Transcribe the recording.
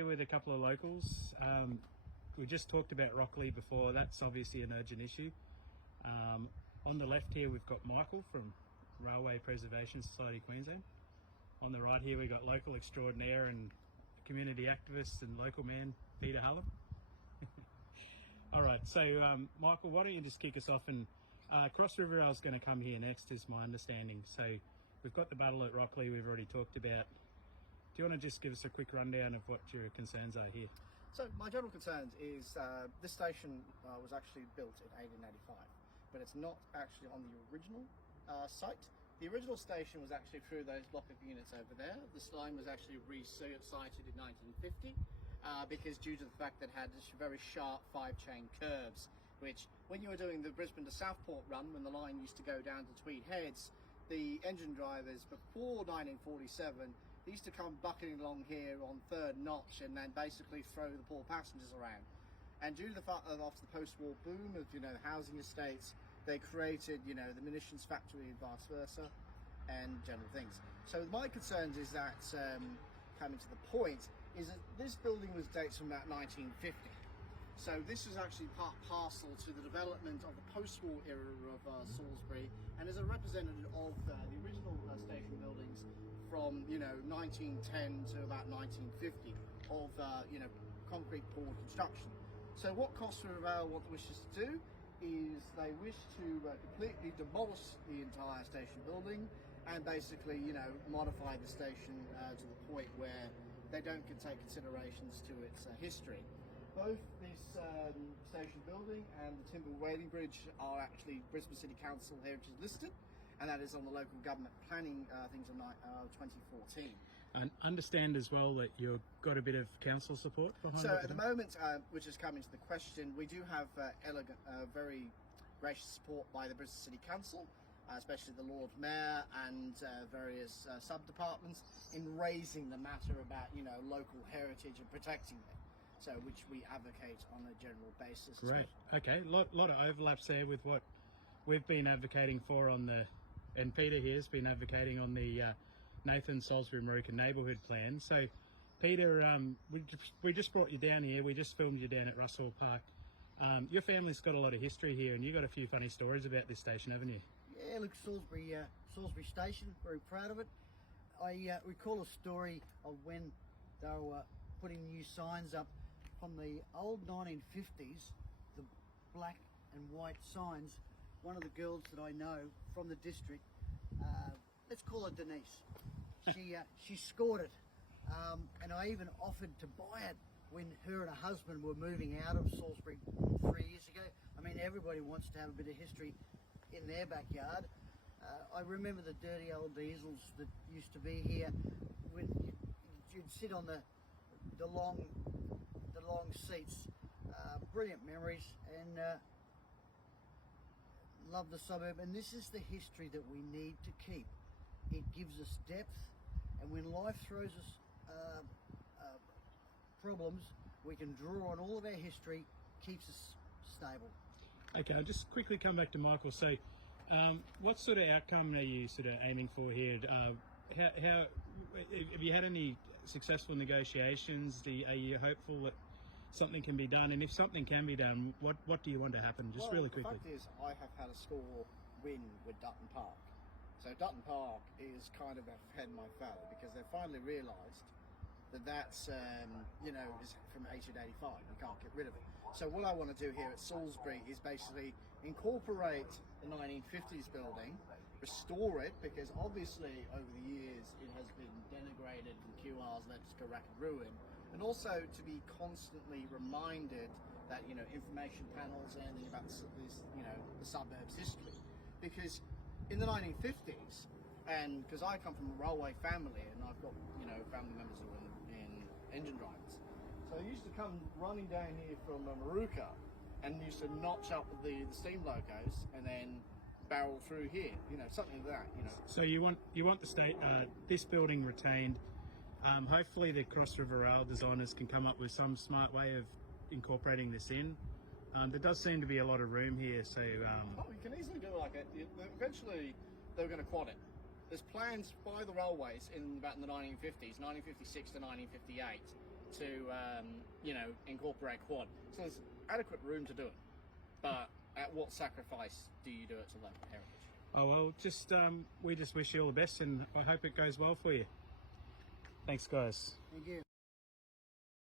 Here with a couple of locals. We just talked about Rockley before. That's obviously an urgent issue. On the left here we've got Michael from Railway Preservation Society Queensland. On the right here we've got local extraordinaire and community activist and local man Peter Hallam. Alright, so Michael, why don't you just kick us off, and Cross River Rail is going to come here next is my understanding. So we've got the battle at Rockley we've already talked about. Do you want to just give us a quick rundown of what your concerns are here? So my general concerns is this station was actually built in 1885, but it's not actually on the original site. The original station was actually through those block-up units over there. This line was actually re-sited in 1950 because due to the fact that it had very sharp 5-chain curves, which when you were doing the Brisbane to Southport run, when the line used to go down to Tweed Heads, the engine drivers before 1947 they used to come bucketing along here on third notch and then basically throw the poor passengers around. And due to the fact that after the post-war boom of housing estates, they created the munitions factory and vice versa and general things. So my concerns is that coming to the point is that this building was dated from about 1950. So this is actually part parcel to the development of the post-war era of Salisbury, and is a representative of the original station buildings from 1910 to about 1950 of concrete poured construction. So what Cross River Rail wishes to do is they wish to completely demolish the entire station building and basically modify the station to the point where they don't take considerations to its history. Both this station building and the timber wading bridge are actually Brisbane City Council heritage listed, and that is on the local government planning things on 2014. And understand as well that you've got a bit of council support behind it? So at the moment, which is coming to the question, we do have very gracious support by the Brisbane City Council, especially the Lord Mayor and various sub-departments in raising the matter about local heritage and protecting it. So which we advocate on a general basis. Great. Okay, lot of overlaps there with what we've been advocating for on the, and Peter here has been advocating on the Nathan Salisbury Maruka neighbourhood plan. So Peter, we just brought you down here. We just filmed you down at Russell Park. Your family's got a lot of history here, and you've got a few funny stories about this station, haven't you? Yeah, look, Salisbury Station, very proud of it. I recall a story of when they were putting new signs up from the old 1950s, the black and white signs. One of the girls that I know from the district, let's call her Denise, she scored it, and I even offered to buy it when her and her husband were moving out of Salisbury 3 years ago. I mean, everybody wants to have a bit of history in their backyard. I remember the dirty old diesels that used to be here when you'd sit on the long seats. Brilliant memories, and love the suburb. And this is the history that we need to keep. It gives us depth, and when life throws us problems, we can draw on all of our history, keeps us stable. Okay, I'll just quickly come back to Michael. So what sort of outcome are you sort of aiming for here? How have you had any successful negotiations? Are you hopeful that something can be done? And if something can be done, what do you want to happen? Just really quickly. The fact is, I have had a score win with Dutton Park. So Dutton Park is kind of ahead of my fellow because they finally realised that that's is from 1885. You can't get rid of it. So what I want to do here at Salisbury is basically incorporate the 1950s building, restore it, because obviously over the years it has been denigrated and QR's led to rack and ruin, and also to be constantly reminded that information panels and anything about this the suburbs history, because in the 1950s, and because I come from a railway family and I've got family members who are in engine drivers, so they used to come running down here from Maruka and used to notch up the steam locos and then barrel through here, something like that. So you want the state this building retained. Hopefully the Cross River Rail designers can come up with some smart way of incorporating this in. There does seem to be a lot of room here, so we can easily do like it. Eventually they were going to quad it. there's plans by the railways in about the 1950s, 1956 to 1958, to incorporate quad. So there's adequate room to do it, but at what sacrifice do you do it to local heritage? Oh well, we just wish you all the best, and I hope it goes well for you. Thanks, guys. Thank you.